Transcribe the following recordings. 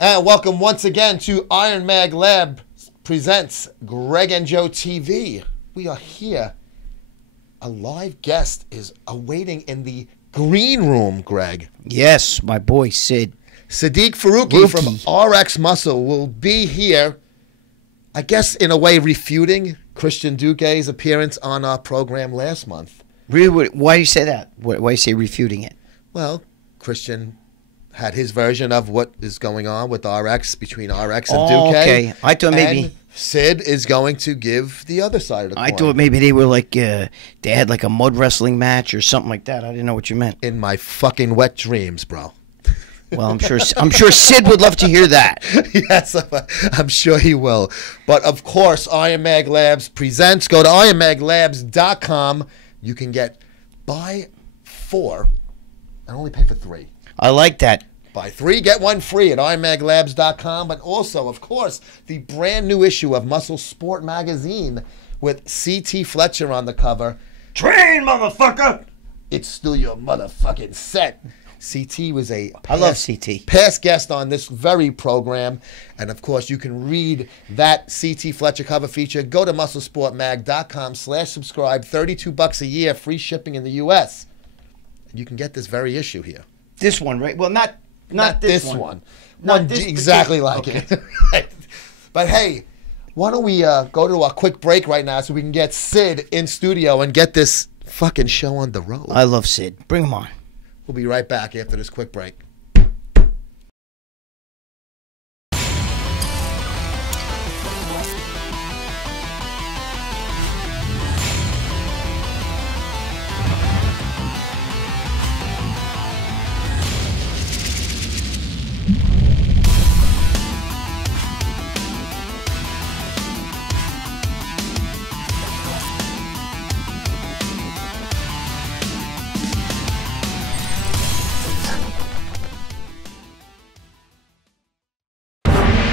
And welcome once again to Iron Mag Lab presents Greg and Joe TV. We are here. A live guest is awaiting in the green room, Greg. Yes, my boy Sid. Siddique Farooqi from RX Muscle will be here, I guess in a way refuting Christian Duque's appearance on our program last month. Really? Why do you say that? Why do you say refuting it? Well, Christian had his version of what is going on with RX, between RX and Duque. Okay. I thought maybe... And Sid is going to give the other side of the coin. I thought maybe they were like, they had like a mud wrestling match or something like that. I didn't know what you meant. In my fucking wet dreams, bro. Well, I'm sure Sid would love to hear that. Yes, I'm sure he will. But of course, Iron Mag Labs presents. Go to ironmaglabs.com. You can buy 4 and only pay for 3. I like that. Buy 3, get 1 free at ironmaglabs.com. But also, of course, the brand new issue of Muscle Sport magazine with C.T. Fletcher on the cover. Train, motherfucker! It's still your motherfucking set. CT was I love CT. Past guest on this very program. And, of course, you can read that CT Fletcher cover feature. Go to musclesportmag.com/subscribe. $32 a year, free shipping in the U.S. And you can get this very issue here. This one, right? Well, not this one. One exactly like it. But, hey, why don't we go to a quick break right now so we can get Sid in studio and get this fucking show on the road. I love Sid. Bring him on. We'll be right back after this quick break.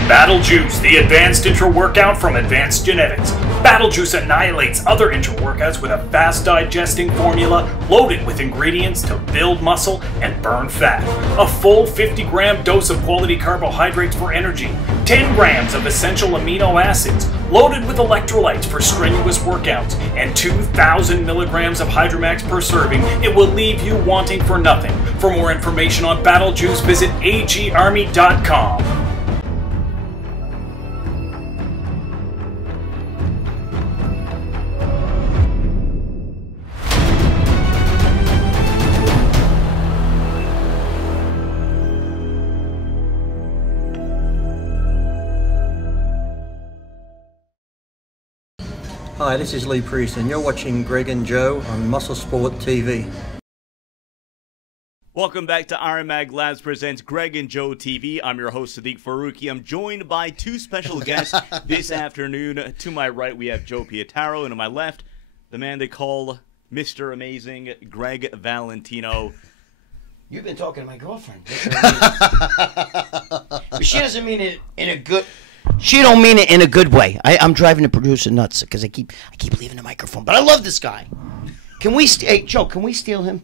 Battle Juice, the advanced intra-workout from Advanced Genetics. Battle Juice annihilates other intra-workouts with a fast-digesting formula loaded with ingredients to build muscle and burn fat. A full 50-gram dose of quality carbohydrates for energy, 10 grams of essential amino acids, loaded with electrolytes for strenuous workouts, and 2,000 milligrams of Hydromax per serving. It will leave you wanting for nothing. For more information on Battle Juice, visit agarmy.com. Hi, this is Lee Priest, and you're watching Greg and Joe on Muscle Sport TV. Welcome back to Iron Mag Labs presents Greg and Joe TV. I'm your host, Siddique Farooqi. I'm joined by 2 special guests this afternoon. To my right, we have Joe Pietaro, and to my left, the man they call Mr. Amazing, Greg Valentino. You've been talking to my girlfriend. But she doesn't mean it in a good... She don't mean it in a good way. I'm driving the producer nuts because I keep leaving the microphone. But I love this guy. Can we, hey, Joe? Can we steal him?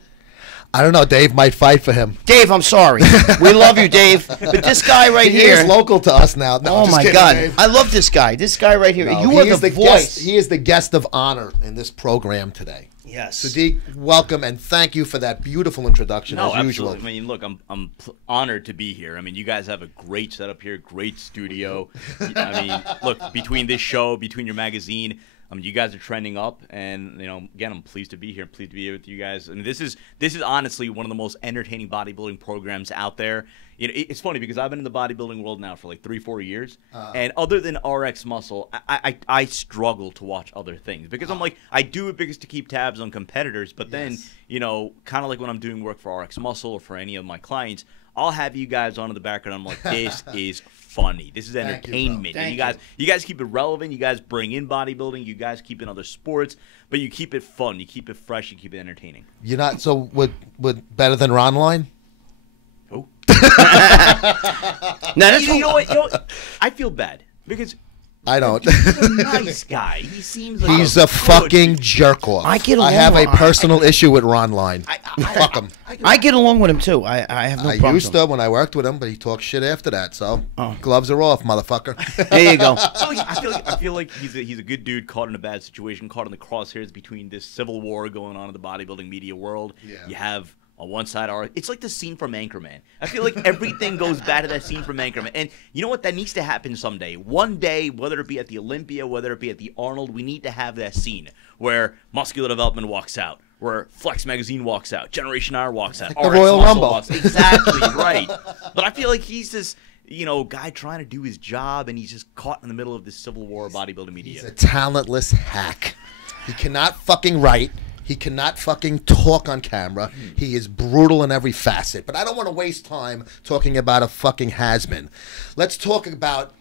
I don't know. Dave might fight for him. Dave, I'm sorry. We love you, Dave. But this guy right here is local to us now. No, oh my kidding, God, Dave. I love this guy. This guy right here. No, you are the voice. Guest, he is the guest of honor in this program today. Yes. Siddique, welcome and thank you for that beautiful introduction as usual. Absolutely. I mean, look, I'm honored to be here. I mean, you guys have a great setup here, great studio. I mean, look, between this show, between your magazine, you guys are trending up, and again, I'm pleased to be here. Pleased to be here with you guys. I mean, this is honestly one of the most entertaining bodybuilding programs out there. It's funny because I've been in the bodybuilding world now for like 3-4 years, and other than RX Muscle, I struggle to watch other things because I'm like, I do it because to keep tabs on competitors, but then kind of like when I'm doing work for RX Muscle or for any of my clients, I'll have you guys on in the background. I'm like, this is funny. This is entertainment. And you guys keep it relevant. You guys bring in bodybuilding. You guys keep in other sports, but you keep it fun. You keep it fresh. You keep it entertaining. You're not so with better than Ronline? Oh. No, that's you know what? I feel bad because I don't. He's a nice guy. He seems like He's a fucking jerk off. I get along have a with- personal issue with Ron Line. Fuck him. I get along with him too. I have no I problem. used to when I worked with him, but he talked shit after that. So gloves are off, motherfucker. There you go. I feel like he's a good dude caught in a bad situation, caught in the crosshairs between this civil war going on in the bodybuilding media world. Yeah. You have on one side, it's like the scene from Anchorman. I feel like everything goes back to that scene from Anchorman. And you know what? That needs to happen someday. One day, whether it be at the Olympia, whether it be at the Arnold, we need to have that scene where Muscular Development walks out, where Flex Magazine walks out, Generation R walks out, Like the RX Royal Muscle Rumble. walks out. Exactly, right. But I feel like he's this, guy trying to do his job, and he's just caught in the middle of this civil war of bodybuilding media. He's a talentless hack. He cannot fucking write. He cannot fucking talk on camera. He is brutal in every facet. But I don't want to waste time talking about a fucking has-been. Let's talk about...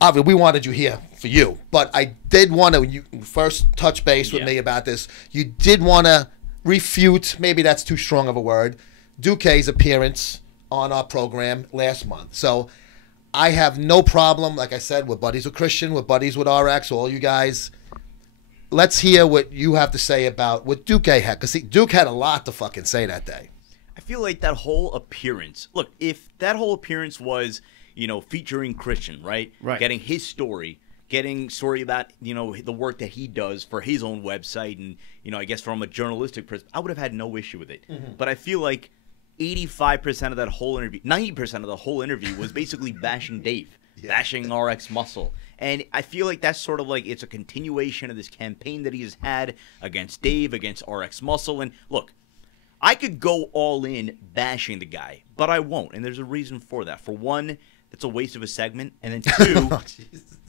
Obviously, we wanted you here for you. But I did want to... When you first touch base with me about this, you did want to refute, maybe that's too strong of a word, Duque's appearance on our program last month. So I have no problem, like I said, we're buddies with Christian, we're buddies with RX, all you guys... Let's hear what you have to say about what Duque had. Because Duque had a lot to fucking say that day. I feel like that whole appearance. Look, if that whole appearance was, featuring Christian, right? Right. Getting his story, getting story about, the work that he does for his own website and, I guess from a journalistic perspective, I would have had no issue with it. But I feel like 85% of that whole interview, 90% of the whole interview was basically bashing Dave, bashing RX Muscle. And I feel like that's sort of like it's a continuation of this campaign that he has had against Dave, against RX Muscle. And look, I could go all in bashing the guy, but I won't. And there's a reason for that. For one, that's a waste of a segment. And then two,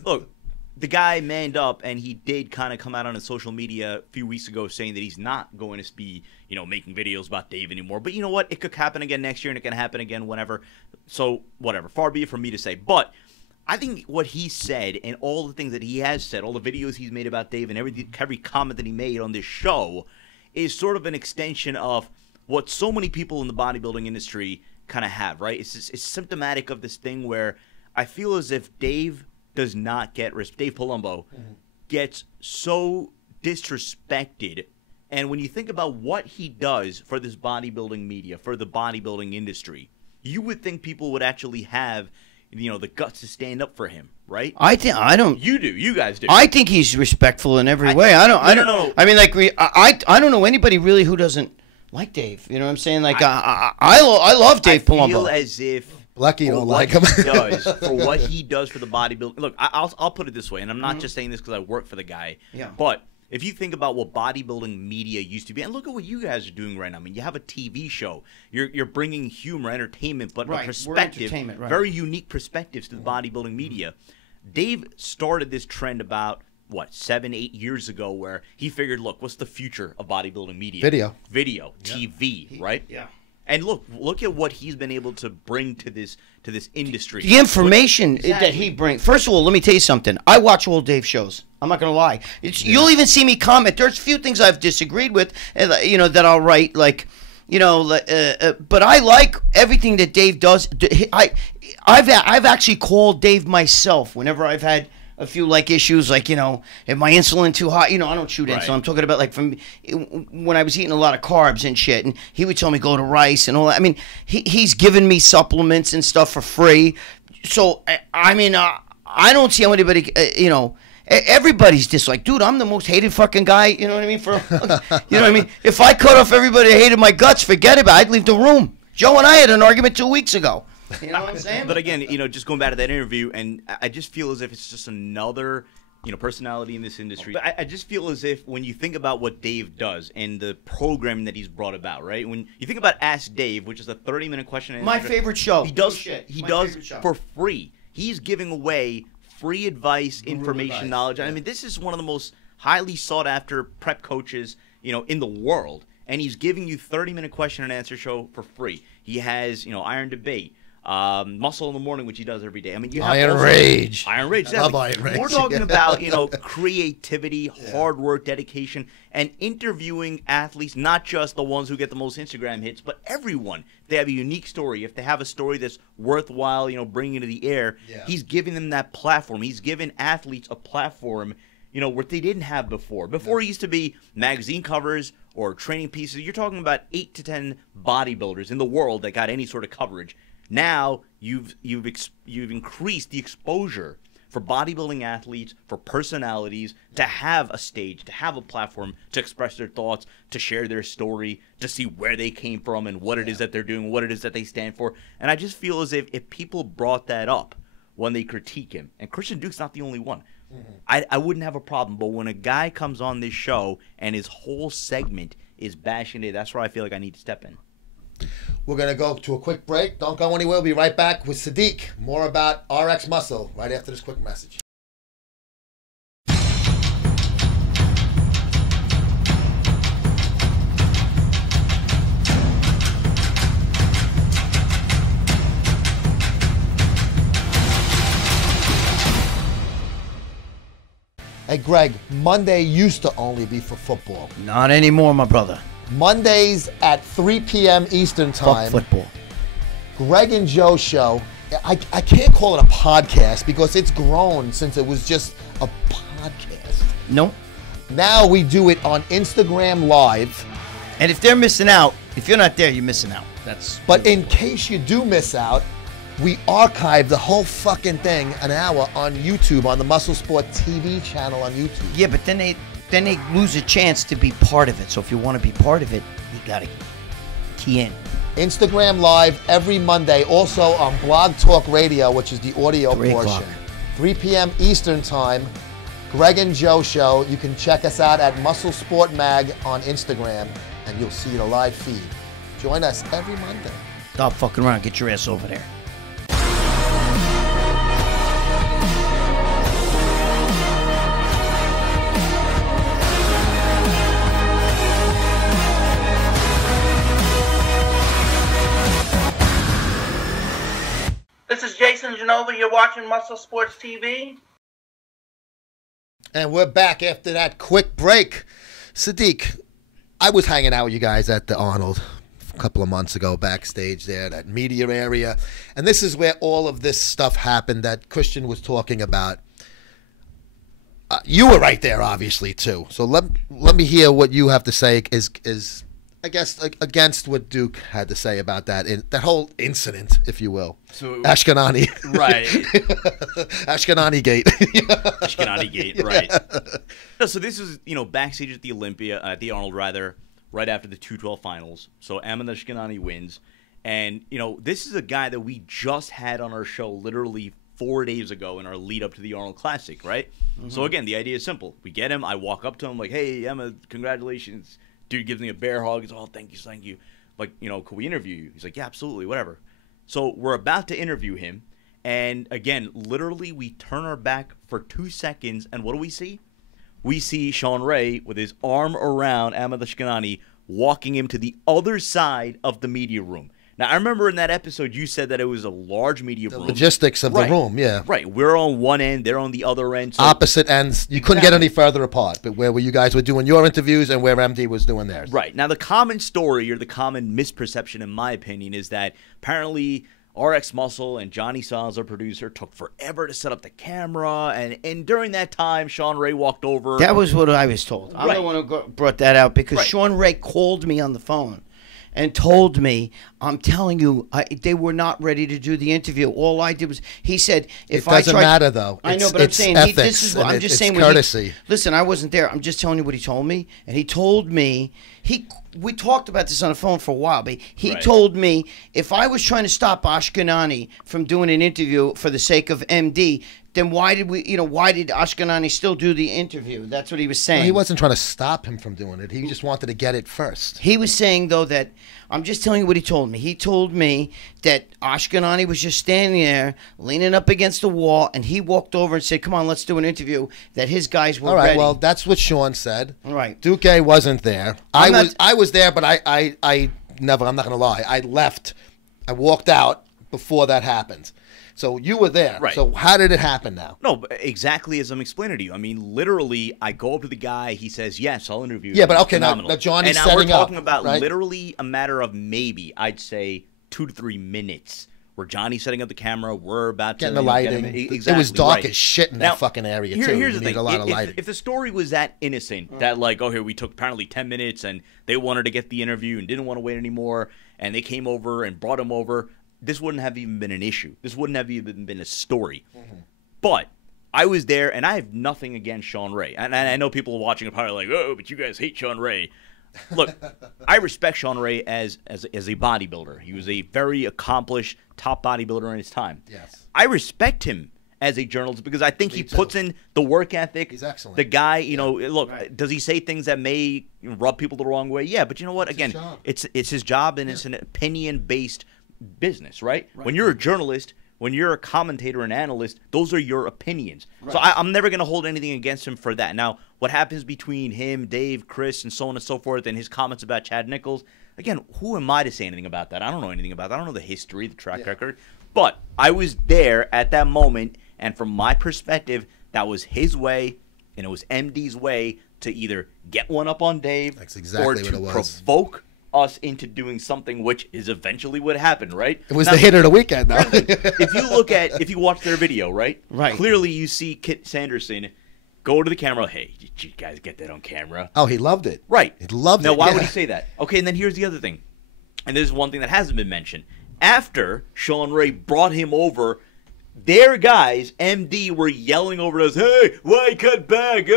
look, the guy manned up and he did kind of come out on his social media a few weeks ago saying that he's not going to be, making videos about Dave anymore. But you know what? It could happen again next year and it can happen again whenever. So whatever. Far be it from me to say. But I think what he said and all the things that he has said, all the videos he's made about Dave and every comment that he made on this show is sort of an extension of what so many people in the bodybuilding industry kind of have, right? It's symptomatic of this thing where I feel as if Dave does not get Dave Palumbo gets so disrespected. And when you think about what he does for this bodybuilding media, for the bodybuilding industry, you would think people would actually have the guts to stand up for him, right? I don't. You do. You guys do. I think he's respectful in every way. I don't know. I mean, like, I don't know anybody really who doesn't like Dave. You know what I'm saying? Like, I love Dave Palumbo. I feel as if Lucky you don't like him. For what he does for the bodybuilding. Look, I'll put it this way, and I'm not just saying this because I work for the guy. Yeah. But if you think about what bodybuilding media used to be, and look at what you guys are doing right now. I mean, you have a TV show. You're bringing humor, entertainment, but Right. a We're perspective, entertainment, right. very unique perspectives to the bodybuilding media. Dave started this trend about 7, 8 years ago, where he figured, look, what's the future of bodybuilding media? Video, TV, right? Yeah. And look at what he's been able to bring to this industry. The information that he brings. First of all, let me tell you something. I watch all Dave shows. I'm not going to lie. You'll even see me comment. There's a few things I've disagreed with, that I'll write, like, but I like everything that Dave does. I've actually called Dave myself whenever I've had a few issues, if my insulin too high, I don't shoot insulin. I'm talking about from when I was eating a lot of carbs and shit, and he would tell me go to rice and all that. I mean, he's given me supplements and stuff for free. So I don't see how anybody, everybody's just like, dude, I'm the most hated fucking guy. You know what I mean? You know what I mean? If I cut off everybody that hated my guts, forget it. I'd leave the room. Joe and I had an argument 2 weeks ago. You know what I'm saying? But again, just going back to that interview, and I just feel as if it's just another, personality in this industry. But I just feel as if when you think about what Dave does and the programming that he's brought about, right? When you think about Ask Dave, which is a 30-minute question and My answer, favorite show. He does My does favorite show. for free. He's giving away free advice, information, advice, knowledge. I mean, this is one of the most highly sought after prep coaches, in the world. And he's giving you 30-minute question and answer show for free. He has, Iron Debate. Muscle in the Morning, which he does every day. I mean, you have Iron Rage. Iron Rage. I love Exactly. Iron Rage. We're talking about, creativity, hard work, dedication, and interviewing athletes, not just the ones who get the most Instagram hits, but everyone. They have a unique story. If they have a story that's worthwhile, bringing to the air, he's giving them that platform. He's given athletes a platform, what they didn't have before. Before it used to be magazine covers or training pieces. You're talking about 8 to 10 bodybuilders in the world that got any sort of coverage. Now you've increased the exposure for bodybuilding athletes, for personalities, to have a stage, to have a platform to express their thoughts, to share their story, to see where they came from and what it is that they're doing, what it is that they stand for. And I just feel as if people brought that up when they critique him, and Christian Duke's not the only one, I wouldn't have a problem. But when a guy comes on this show and his whole segment is bashing it, that's where I feel like I need to step in. We're going to go to a quick break. Don't go anywhere. We'll be right back with Siddique. More about RX Muscle right after this quick message. Hey, Greg, Monday used to only be for football. Not anymore, my brother. Mondays at 3 p.m. Eastern Time. Fuck football. Greg and Joe show. I can't call it a podcast because it's grown since it was just a podcast. No. Now we do it on Instagram Live. And if they're missing out, if you're not there, you're missing out. But in case you do miss out, we archive the whole fucking thing an hour on YouTube, on the Muscle Sport TV channel on YouTube. Yeah, but then they lose a chance to be part of it. So if you want to be part of it, you got to key in. Instagram Live every Monday, also on Blog Talk Radio, which is the audio 3 portion. o'clock. 3 p.m. Eastern Time. Greg and Joe show. You can check us out at Muscle Sport Mag on Instagram, and you'll see the live feed. Join us every Monday. Stop fucking around. Get your ass over there. This is Jason Genova. You're watching Muscle Sports TV. And we're back after that quick break. Siddique, I was hanging out with you guys at the Arnold a couple of months ago backstage there, that media area. And this is where all of this stuff happened that Christian was talking about. You were right there, obviously, too. So let me hear what you have to say is I guess, against what Duke had to say about that whole incident, if you will. So Ashkenani. Right. Ashkenani Gate. Ashkenani Gate, right. So this was, backstage at the Olympia, at the Arnold, rather, right after the 212 finals. So Ahmed Ashkenani wins. And, this is a guy that we just had on our show literally 4 days ago in our lead up to the Arnold Classic, right? Mm-hmm. So, again, the idea is simple. We get him. I walk up to him like, hey, Ahmed, congratulations. Dude gives me a bear hug. He's, oh, thank you. Like, could we interview you? He's like, yeah, absolutely, whatever. So we're about to interview him. And, again, literally we turn our back for 2 seconds. And what do we see? We see Sean Ray with his arm around Ahmed Ashkenani walking him to the other side of the media room. Now, I remember in that episode you said that it was a large media room. Logistics of the room, yeah. Right. We're on one end. They're on the other end. So opposite ends. You couldn't get any further apart, but where you guys were doing your interviews and where MD was doing theirs. Right. Now, the common story or the common misperception, in my opinion, is that apparently RX Muscle and Johnny Sons, our producer, took forever to set up the camera. And during that time, Sean Ray walked over. That was what I was told. I'm the one who brought that out because Sean Ray called me on the phone and told me, I'm telling you, they were not ready to do the interview. All I did was, he said, if I tried... It doesn't matter, though. I know, but I'm saying, I'm just saying, courtesy. Listen, I wasn't there. I'm just telling you what he told me. And he told me, we talked about this on the phone for a while, but he told me if I was trying to stop Ashkenani from doing an interview for the sake of MD, then why did Ashkenani still do the interview? That's what he was saying. Well, he wasn't trying to stop him from doing it. He just wanted to get it first. He was saying, though, that I'm just telling you what he told me. He told me that Ashkenani was just standing there, leaning up against the wall, and he walked over and said, come on, let's do an interview, that his guys were ready. All right, well, that's what Sean said. All right. Duque wasn't there. I was there, but I never, I'm not going to lie. I left. I walked out before that happened. So you were there. Right. So how did it happen now? No, but exactly as I'm explaining to you. I mean, literally, I go up to the guy. He says, "Yes, I'll interview you." Yeah, but It's okay, now phenomenal. Johnny's and now setting we're talking up, about right? literally a matter of maybe, I'd say, 2 to 3 minutes. Where Johnny's setting up the camera, we're about Getting to the lighting. Exactly, It was dark right. as shit in Now, that fucking area too. Here's You the need thing: a lot of lighting. if the story was that innocent, that like, oh, here we took apparently 10 minutes, and they wanted to get the interview and didn't want to wait anymore, and they came over and brought him over, this wouldn't have even been an issue. This wouldn't have even been a story. But I was there, and I have nothing against Sean Ray. And I know people watching are probably like, oh, but you guys hate Sean Ray. Look, I respect Sean Ray as a bodybuilder. He was a very accomplished top bodybuilder in his time. Yes. I respect him as a journalist because I think he puts in the work ethic. He's excellent. The guy, you know, look, does he say things that may rub people the wrong way? Yeah, but you know what? Again, it's his job, and it's an opinion-based business, right? When you're a journalist, when you're a commentator and analyst, those are your opinions. So I'm never going to hold anything against him for that. Now, what happens between him, Dave, Chris, and so on and so forth, and his comments about Chad Nichols, again, who am I to say anything about that? I don't know anything about that. I don't know the history, the track record. But I was there at that moment, and from my perspective, that was his way, and it was MD's way to either get one up on Dave That's exactly or what to it was. provoke us into doing something, which is eventually what happened, right? It was Now, the hit of the weekend, though. if you watch their video, right? Right. Clearly, you see Kit Sanderson go to the camera. Hey, did you guys get that on camera? Oh, he loved it. Right. He loved now, it. why yeah. would he say that? Okay, and then here's the other thing, and this is one thing that hasn't been mentioned. After Sean Ray brought him over, their guys, MD, were yelling over us, "Hey, why cut back?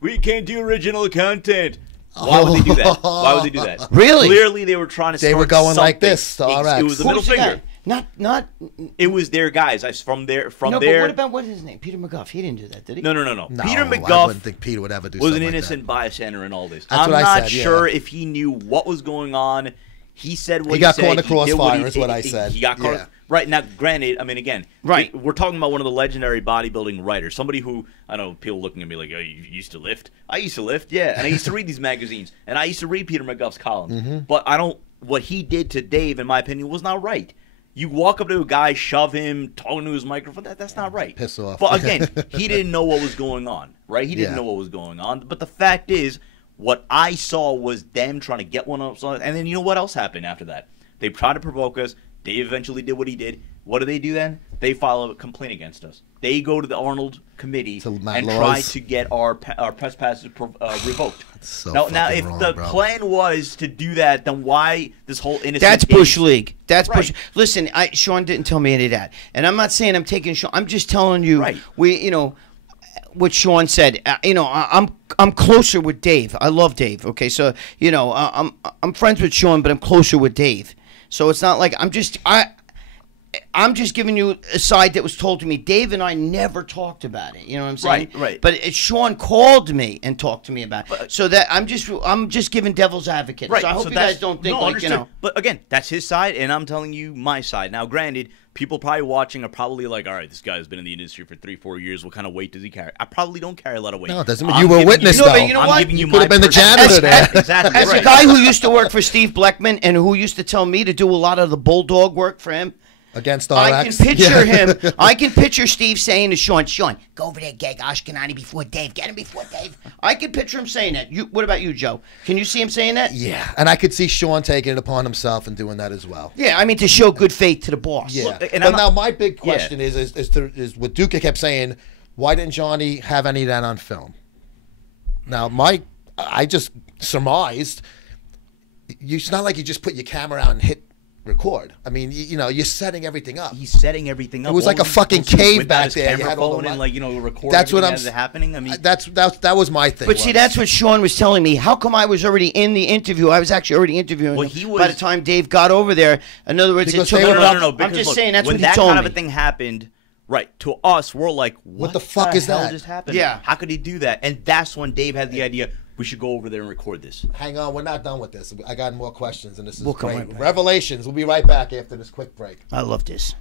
We can't do original content." Why would they do that? Why would they do that? Really? Clearly, they were trying to. They start were going like something. this, all right. It was the Who middle was the finger. guy? Not. It was their guys. From No, there. but what about what's his name? Peter McGuff. He didn't do that, did he? No. No, Peter I McGuff wouldn't think Peter would ever do was something an like innocent that. bystander in all this. That's I'm what I not said, yeah. sure if he knew what was going on. He said what He got said. caught in the He did crossfire is what I said. He got caught. Yeah. Right, now, granted, I mean, again, Right. we're talking about one of the legendary bodybuilding writers, somebody who, I know people looking at me like, oh, you used to lift? I used to lift, yeah, and I used to read these magazines, and I used to read Peter McGuff's columns, Mm-hmm. but what he did to Dave, in my opinion, was not right. You walk up to a guy, shove him, talking to his microphone, that's not right. Piss off. But again, he didn't know what was going on, right? He didn't Yeah. know what was going on, but the fact is, what I saw was them trying to get one up, and then you know what else happened after that? They tried to provoke us. Dave eventually did what he did. What do they do then? They file a complaint against us. They go to the Arnold committee To Matt and Laws. try to get our press passes revoked. so now, fucking if wrong, the bro. plan was to do that, then why this whole innocent? That's game? Bush League. That's Right. Bush. Listen, Sean didn't tell me any of that, and I'm not saying I'm taking Sean. I'm just telling you, Right. what Sean said. I'm closer with Dave. I love Dave. Okay, so I'm friends with Sean, but I'm closer with Dave. So it's not like I'm just giving you a side that was told to me. Dave and I never talked about it. You know what I'm saying? Right. But Sean called me and talked to me about it. So that I'm just giving devil's advocate. Right. So I hope so you guys don't think understood. But again, that's his side, and I'm telling you my side. Now, granted, people probably watching are probably like, all right, this guy's been in the industry for 3-4 years. What kind of weight does he carry? I probably don't carry a lot of weight. No, it doesn't mean I'm you were a giving witness, No, but though. you know I'm what? giving you You could have my been the personal- janitor there. Exactly. As right. a guy who used to work for Steve Bleckman and who used to tell me to do a lot of the bulldog work for him, Against RX. I can picture Yeah. him. I can picture Steve saying to Sean, go over there, Gregg Ashkenani before Dave. Get him before Dave. I can picture him saying that. What about you, Joe? Can you see him saying that? Yeah, and I could see Sean taking it upon himself and doing that as well. Yeah, I mean to show good faith to the boss. Yeah, Look, and but I'm now not- my big question is what Duca kept saying. Why didn't Johnny have any of that on film? Now, I just surmised. It's not like you just put your camera out and hit record. I mean, you're setting everything up. He's setting everything up. It was like a fucking cave back there. You had all the and recording. That's what I'm as it happening. I mean, that was my thing. But see, that's what Sean was telling me. How come I was already in the interview? I was actually already interviewing Well, him he by the was- time Dave got over there. In other words, Because it took they him were- about- no. I'm Because just look, saying that's when what he that told kind me. of a thing happened. Right, to us, we're like, what the fuck is hell that? just happened? Yeah. How could he do that? And that's when Dave had the idea, we should go over there and record this. Hang on, we're not done with this. I got more questions, and this is We'll come great. right back. Revelations. We'll be right back after this quick break. I love this.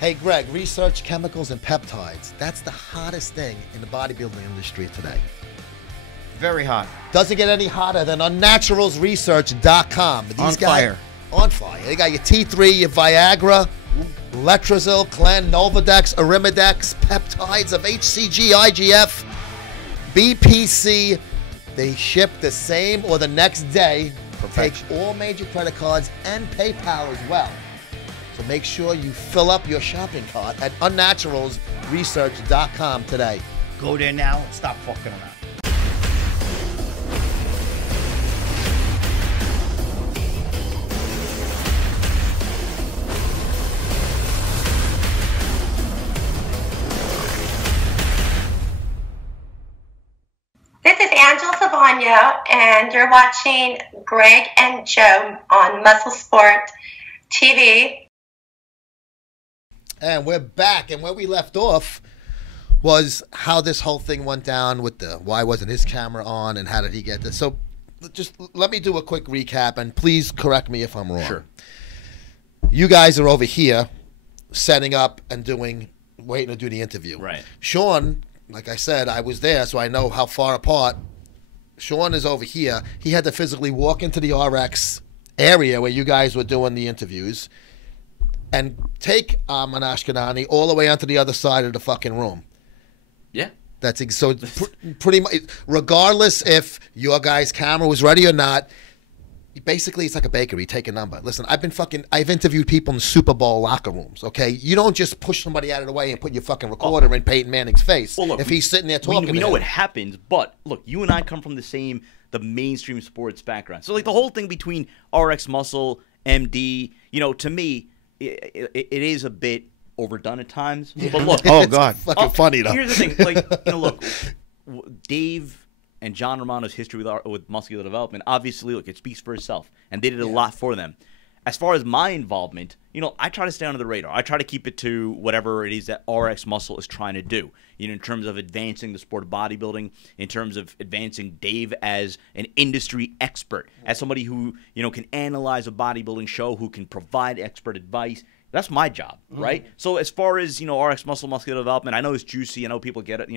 Hey, Greg, research chemicals and peptides. That's the hottest thing in the bodybuilding industry today. Very hot. Doesn't get any hotter than unnaturalsresearch.com. On fire. On fire. They got your T3, your Viagra, Letrozole, Clen, Novadex, Arimidex, peptides of HCG, IGF, BPC. They ship the same or the next day. Take all major credit cards and PayPal as well. So make sure you fill up your shopping cart at unnaturalsresearch.com today. Go there now and stop fucking around. This is Angela Savagno, and you're watching Greg and Joe on Muscle Sport TV. And we're back, and where we left off was how this whole thing went down with the why wasn't his camera on and how did he get this. So just let me do a quick recap, and please correct me if I'm wrong. Sure. You guys are over here setting up and waiting to do the interview. Right. Sean, like I said, I was there, so I know how far apart. Sean is over here. He had to physically walk into the RX area where you guys were doing the interviews and take an Ashkenani all the way onto the other side of the fucking room. Yeah. That's so pretty much, regardless if your guy's camera was ready or not. Basically, it's like a bakery. Take a number. Listen, I've interviewed people in Super Bowl locker rooms. Okay, you don't just push somebody out of the way and put your fucking recorder in Peyton Manning's face. Well, look, if he's sitting there talking. We to know him. it happens, but look, you and I come from the mainstream sports background. So like the whole thing between RX Muscle, MD, to me, it is a bit overdone at times. But look, oh god, fucking funny though. Here's the thing, look, Dave and John Romano's history with muscular development, obviously, look, it speaks for itself, and they did a lot for them. As far as my involvement, I try to stay under the radar. I try to keep it to whatever it is that RX Muscle is trying to do, in terms of advancing the sport of bodybuilding, in terms of advancing Dave as an industry expert, as somebody who, can analyze a bodybuilding show, who can provide expert advice. That's my job, right? So as far as, RX Muscle, muscular development, I know it's juicy. I know people get it,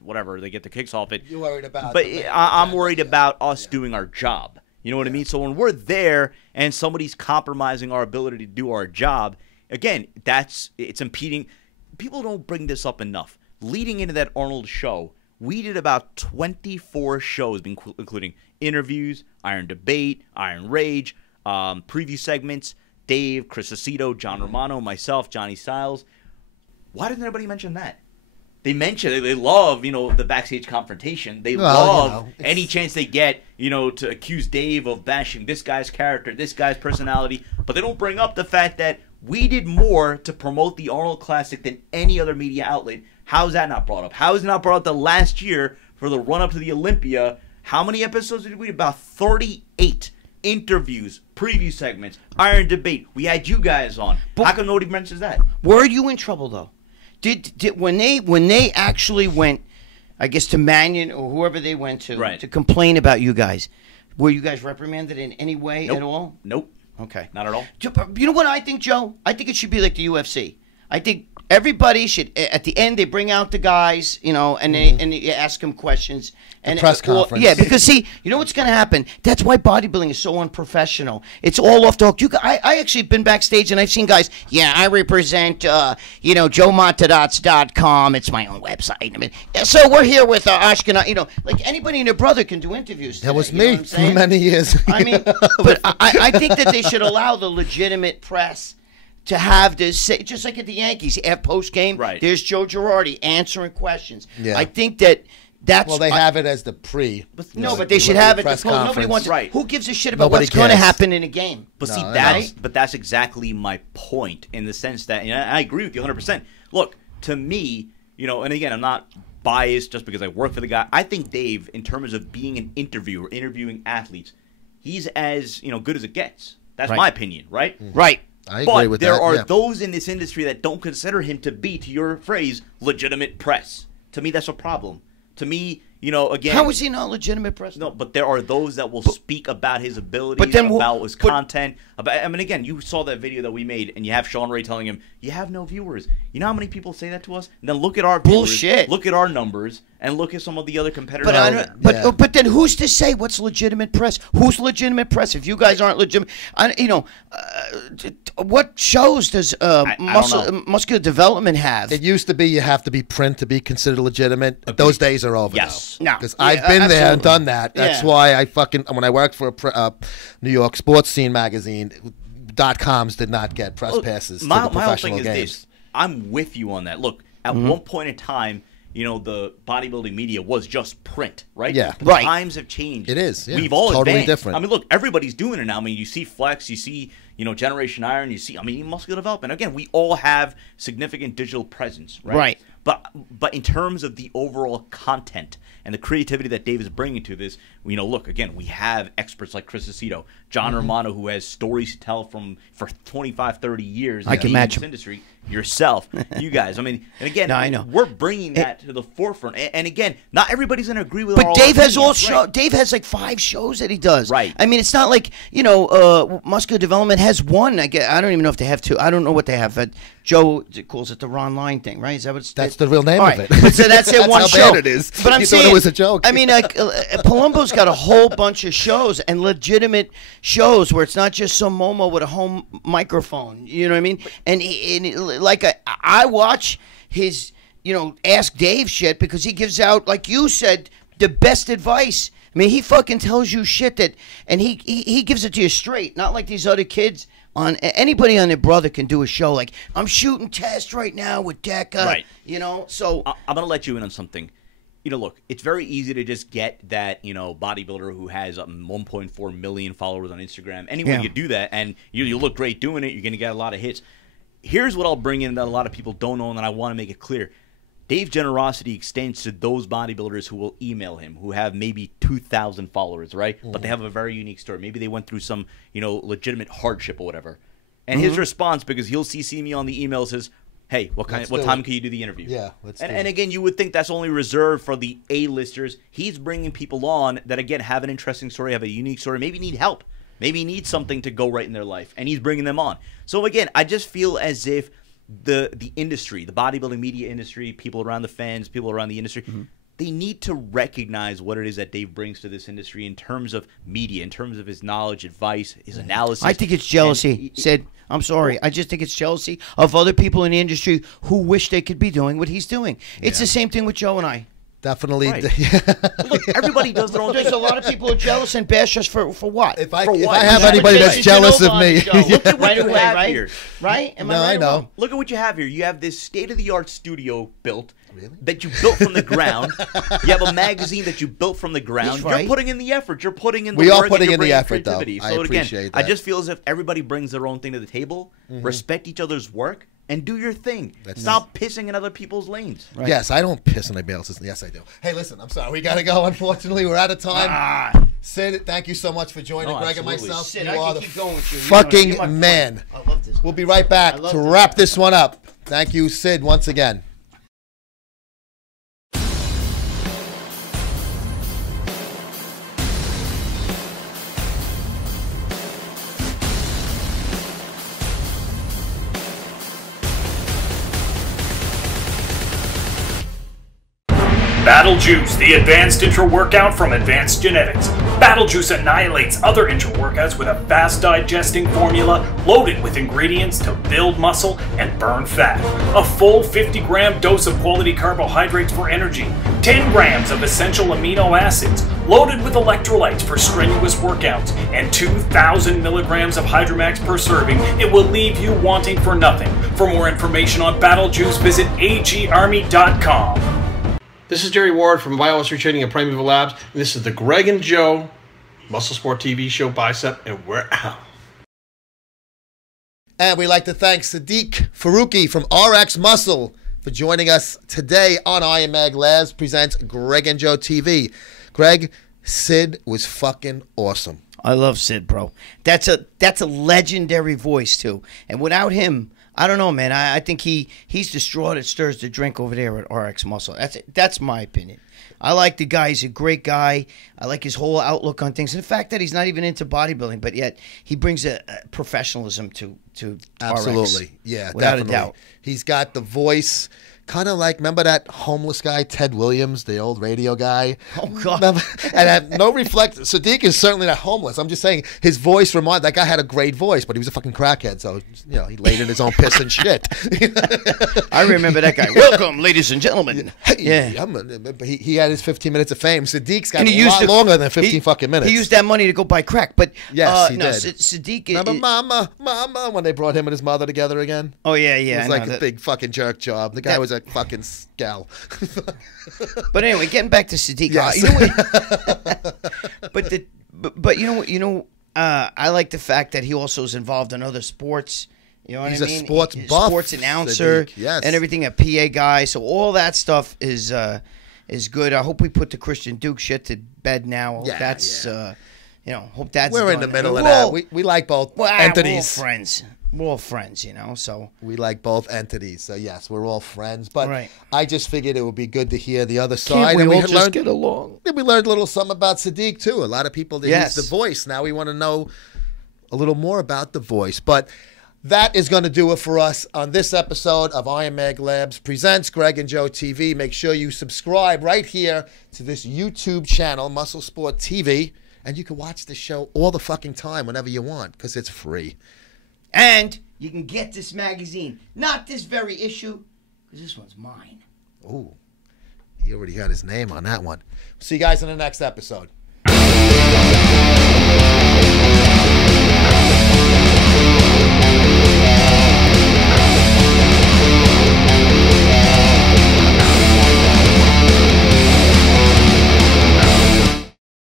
whatever, they get the kicks off it. You're worried about but I'm worried about us doing our job. You know what I mean? So when we're there and somebody's compromising our ability to do our job, again, it's impeding. People don't bring this up enough. Leading into that Arnold show, we did about 24 shows, including interviews, Iron Debate, Iron Rage, preview segments, Dave, Chris Aceto, John Romano, myself, Johnny Styles. Why didn't anybody mention that? They mention they love, the backstage confrontation. They love any chance they get, to accuse Dave of bashing this guy's character, this guy's personality. But they don't bring up the fact that we did more to promote the Arnold Classic than any other media outlet. How is that not brought up? How is it not brought up the last year for the run-up to the Olympia? How many episodes did we do? About 38 interviews, preview segments, Iron Debate. We had you guys on. How come nobody mentions that? Were you in trouble though? Did when they actually went, I guess, to Mannion or whoever they went to to complain about you guys, were you guys reprimanded in any way at all? Nope. Okay. Not at all. You know what I think, Joe? I think it should be like the UFC. I think everybody should, at the end, they bring out the guys, and they ask them questions. And press conference. Yeah, because see, you know what's going to happen? That's why bodybuilding is so unprofessional. It's all off the hook. I actually been backstage and I've seen guys, I represent, JoeMontadots.com. It's my own website. I mean, so we're here with Ashkenaz, like anybody and their brother can do interviews today, That was me for many years. I mean, but I think that they should allow the legitimate press to have this, just like at the Yankees, have post game. Right. There's Joe Girardi answering questions. Yeah. I think that's. Well, they have it as the pre. But they should have it. Press Nobody conference. wants. Right. Who gives a shit about Nobody what's going to cares. happen in a game? But No, see, right? that's exactly my point in the sense that, and I agree with you 100%. Look, to me, and again, I'm not biased just because I work for the guy. I think Dave, in terms of being an interviewer, interviewing athletes, he's as good as it gets. That's my opinion, right? Right. I agree with that. There are yeah. those in this industry that don't consider him to be, to your phrase, legitimate press. To me, that's a problem. To me, you know, again, how is he not legitimate press? No, but there are those that will speak about his ability, about his content. I mean, again, you saw that video that we made, and you have Sean Ray telling him, "You have no viewers." You know how many people say that to us? And then look at our bullshit. Look at our numbers, and look at some of the other competitors. But then who's to say what's legitimate press? Who's legitimate press? If you guys aren't legitimate, what shows does muscular development have? It used to be you have to be print to be considered legitimate. Those days are over. Yes. now. Because I've been there and done that. That's why I when I worked for a New York sports scene magazine, .coms did not get press passes to the professional games. This. I'm with you on that. Look, at one point in time, you know, the bodybuilding media was just print, right? Yeah. But times have changed. It is. Yeah. We've all totally advanced. different. I mean, look, everybody's doing it now. I mean, you see Flex, you see, you know, Generation Iron, you see, I mean, muscular development. Again, we all have significant digital presence, right? Right. But in terms of the overall content and the creativity that Dave is bringing to this, you know, look, again, we have experts like Chris Aceto, John Romano, who has stories to tell for 25, 30 years in this industry. Yourself, you guys. I mean, and again, I know. We're bringing that to the forefront. And again, not everybody's going to agree with. But all Dave has opinions, right? Dave has like 5 shows that he does. Right. I mean, it's not like, you know, muscular development has one. I don't even know if they have 2. I don't know what they have. Joe calls it the Ron Line thing, right? Is that what? That's the real name of it. But so that's it. One how show. bad it is. But I'm you saying thought it was a joke. I mean, Palumbo's got a whole bunch of shows and legitimate shows where it's not just some Momo with a home microphone. You know what I mean? And I watch his, you know, Ask Dave shit because he gives out, like you said, the best advice. I mean, he fucking tells you shit that, and he gives it to you straight, not like these other kids. Anybody on their brother can do a show like, I'm shooting test right now with Deca. Right. You know, so I'm gonna let you in on something. You know, look, it's very easy to just get that, you know, bodybuilder who has 1.4 million followers on Instagram. Anyone can do that, and you look great doing it. You're gonna get a lot of hits. Here's what I'll bring in that a lot of people don't know, and that I want to make it clear. Dave's generosity extends to those bodybuilders who will email him, who have maybe 2,000 followers, right? But they have a very unique story. Maybe they went through some, you know, legitimate hardship or whatever. And his response, because he'll CC me on the email, says, "Hey, what time can you do the interview?" Yeah, let's do it. And again, you would think that's only reserved for the A-listers. He's bringing people on that, again, have an interesting story, have a unique story, maybe need help. Maybe need something to go right in their life, and he's bringing them on. So again, I just feel as if the industry, the bodybuilding media industry, people around the fans, people around the industry, they need to recognize what it is that Dave brings to this industry in terms of media, in terms of his knowledge, advice, his analysis. I think it's jealousy, Sid. I'm sorry. I just think it's jealousy of other people in the industry who wish they could be doing what he's doing. It's the same thing with Joe and I. Definitely. Right. Look, everybody does their own thing. There's a lot of people who are jealous and bash us for what? If I have anybody that's jealous of me. Look at what you have here. Right? Am I no, right I know. wrong? Look at what you have here. You have this state-of-the-art studio built that you built from the ground. You have a magazine that you built from the ground. Right. You're putting in the effort. You're putting in the We work. are putting and in the you're effort, though. creativity. I So appreciate again, that. I just feel as if everybody brings their own thing to the table. Respect each other's work. And do your thing. Stop pissing in other people's lanes. Right. Yes, I don't piss in anybody else's. Yes, I do. Hey, listen, I'm sorry. We got to go. Unfortunately, we're out of time. Sid, thank you so much for joining Greg and myself. Sid, you I are can the keep going with you. fucking man. I love this. We'll be right back to wrap this one up. Thank you, Sid, once again. Battle Juice, the advanced intra-workout from Advanced Genetics. Battle Juice annihilates other intra-workouts with a fast-digesting formula loaded with ingredients to build muscle and burn fat. A full 50-gram dose of quality carbohydrates for energy, 10 grams of essential amino acids, loaded with electrolytes for strenuous workouts, and 2,000 milligrams of Hydromax per serving. It will leave you wanting for nothing. For more information on Battle Juice, visit agarmy.com. This is Jerry Ward from Biohazard Training at Primeval Labs, and this is the Greg and Joe Muscle Sport TV show, Bicep, and we're out. And we'd like to thank Siddique Farooqi from RX Muscle for joining us today on IML Labs presents Greg and Joe TV. Greg, Sid was fucking awesome. I love Sid, bro. That's a legendary voice too. And without him, I don't know, man. I think he's the straw that stirs the drink over there at RX Muscle. That's my opinion. I like the guy. He's a great guy. I like his whole outlook on things. And the fact that he's not even into bodybuilding, but yet he brings a professionalism to Absolutely. RX. Yeah, without definitely. a doubt. He's got the voice. Kind of like, remember that homeless guy, Ted Williams, the old radio guy? Oh, God. Remember? And had no reflect. Siddique is certainly not homeless. I'm just saying his voice reminded, that guy had a great voice, but he was a fucking crackhead. So, he laid in his own piss and shit. I remember that guy. Welcome, ladies and gentlemen. Hey, Yeah. He had his 15 minutes of fame. Siddique's got And he a used lot longer than 15 fucking minutes. He used that money to go buy crack. But Yes, he no, did. Siddique. Remember Mama, when they brought him and his mother together again? Oh, yeah. It was I like know a big fucking jerk job. The guy that- was a fucking gal. But anyway, getting back to Siddique. Yes. You know what? I like the fact that he also is involved in other sports. You know what He's I a mean? sports He's buff, sports announcer, Siddique, yes. and everything. A PA guy. So all that stuff is good. I hope we put the Christian Duke shit to bed now. I hope Yeah, that's yeah. hope that's. We're in done. the middle of We're all- that. We like both We're all entities. friends. We're all friends, so. We like both entities. So, yes, we're all friends. But Right. I just figured it would be good to hear the other side. Can't we and all had just get along? We learned a little something about Siddique, too. A lot of people, he's Yes. the voice. Now we want to know a little more about the voice. But that is going to do it for us on this episode of Iron Mag Labs presents Gregg and Joe TV. Make sure you subscribe right here to this YouTube channel, Muscle Sport TV. And you can watch the show all the fucking time whenever you want because it's free. And you can get this magazine, not this very issue, because this one's mine. Ooh, he already had his name on that one. See you guys in the next episode.